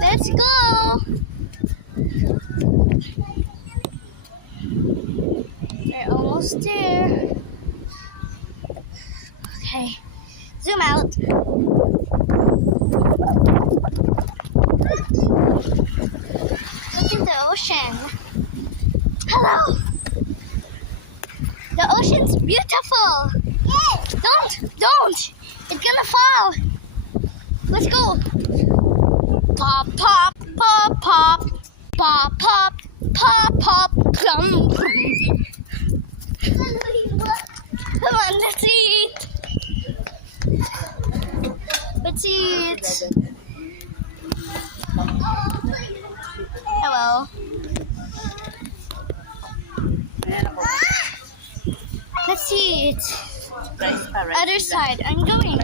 Let's go. We're almost there. Okay, zoom out. Look at the ocean. Hello. The ocean's beautiful. Yes. Don't. It's gonna fall. Let's go. Pop, pop, pop, pop, pop, pop, pop, pop, plum. Come on, let's eat. Let's eat. Hello. Let's eat. Other side. I'm going.